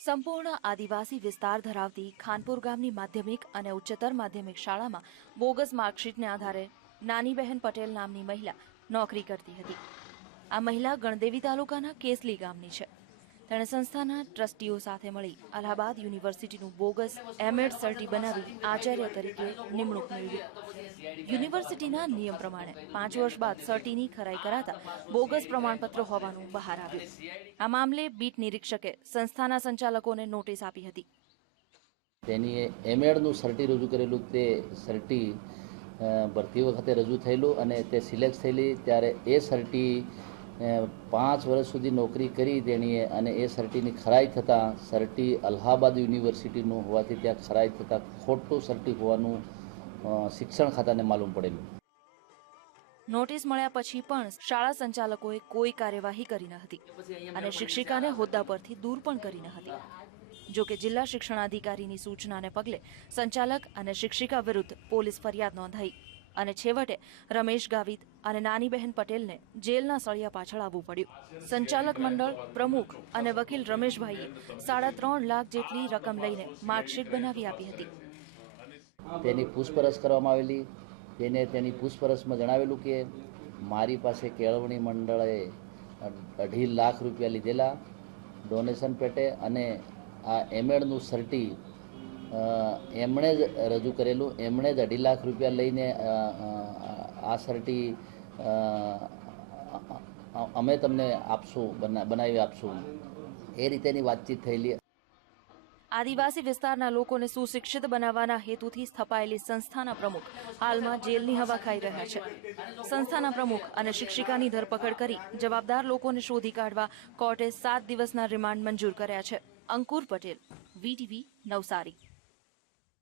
સંપૂર્ણ આદિવાસી વિસ્તાર ધરાવતી ખાનપુર ગામની માધ્યમિક અને ઉચ્ચતર માધ્યમિક શાળામાં બોગસ માર્કશીટને આધારે નાનીબહેન પટેલ નામની મહિલા નોકરી કરતી હતી. આ મહિલા ગણદેવી તાલુકાના કેસલી ગામની છે. તેણે સંસ્થાના ટ્રસ્ટીઓ સાથે મળી અલ્હાબાદ યુનિવર્સિટીનું બોગસ એમએડ સર્ટી બનાવી આચાર્ય તરીકે નિમણૂક મેળવી. યુનિવર્સિટીના નિયમ પ્રમાણે પાંચ વર્ષ બાદ સર્ટીની ખરાઈ કરાતા બોગસ પ્રમાણપત્ર હોવાનું બહાર આવ્યું. આ મામલે બીટ નિરીક્ષકે સંસ્થાના સંચાલકોને નોટિસ આપી હતી. તેની એમએડનું સર્ટી રજૂ કરેલું, તે સર્ટી ભરતી વખતે રજૂ થયેલું અને તે સિલેક્ટ થયેલી, ત્યારે એ સર્ટી પાંચ વર્ષ સુધી નોકરી કરી તેણીએ અને એ સર્ટીની ખરાઈ થતાં સર્ટી અલ્હાબાદ યુનિવર્સિટીનું હોવાથી ત્યાં ખરાઈ થતાં ખોટું સર્ટી હોવાનું શિક્ષણ ખાતાને માલુમ પડેલું. નોટિસ મળ્યા પછી પણ શાળા સંચાલકોએ કોઈ કાર્યવાહી કરી ન હતી અને શિક્ષિકાને હોદ્દા પરથી દૂર પણ કરી ન હતી. જો કે જિલ્લા શિક્ષણાધિકારીની સૂચનાને પગલે સંચાલક અને શિક્ષિકા વિરુદ્ધ પોલીસ ફરિયાદ નોંધાઈ અને છેવટે રમેશ ગાવિત અને નાની બહેન પટેલને જેલના સળિયા પાછળ આવવું પડ્યું. સંચાલક મંડળ પ્રમુખ અને વકીલ રમેશભાઈએ સાડા ત્રણ લાખ જેટલી રકમ લઈને માર્કશીટ બનાવી આપી હતી. તેની પૂછપરછ કરવામાં આવેલી. તેને તેની પૂછપરછમાં જણાવેલું કે, મારી પાસે કેળવણી મંડળે અઢી લાખ રૂપિયા લીધેલા ડોનેશન પેટે અને આ એમએડનું સર્ટી એમણે જ રજૂ કરેલું. એમણે જ અઢી લાખ રૂપિયા લઈને આ સર્ટી અમે તમને આપશું, બના, બનાવી આપશું. એ રીતેની વાતચીત થયેલી. આદિવાસી વિસ્તારના લોકોને સુશિક્ષિત બનાવવાના હેતુથી સ્થપાયેલી સંસ્થાના પ્રમુખ હાલમાં જેલની હવા ખાઈ રહ્યા છે. સંસ્થાના પ્રમુખ અને શિક્ષિકાની ધરપકડ કરી જવાબદાર લોકોને શોધી કાઢવા કોર્ટે સાત દિવસના રિમાન્ડ મંજૂર કર્યા છે. અંકુર પટેલ, વીટીવી, નવસારી.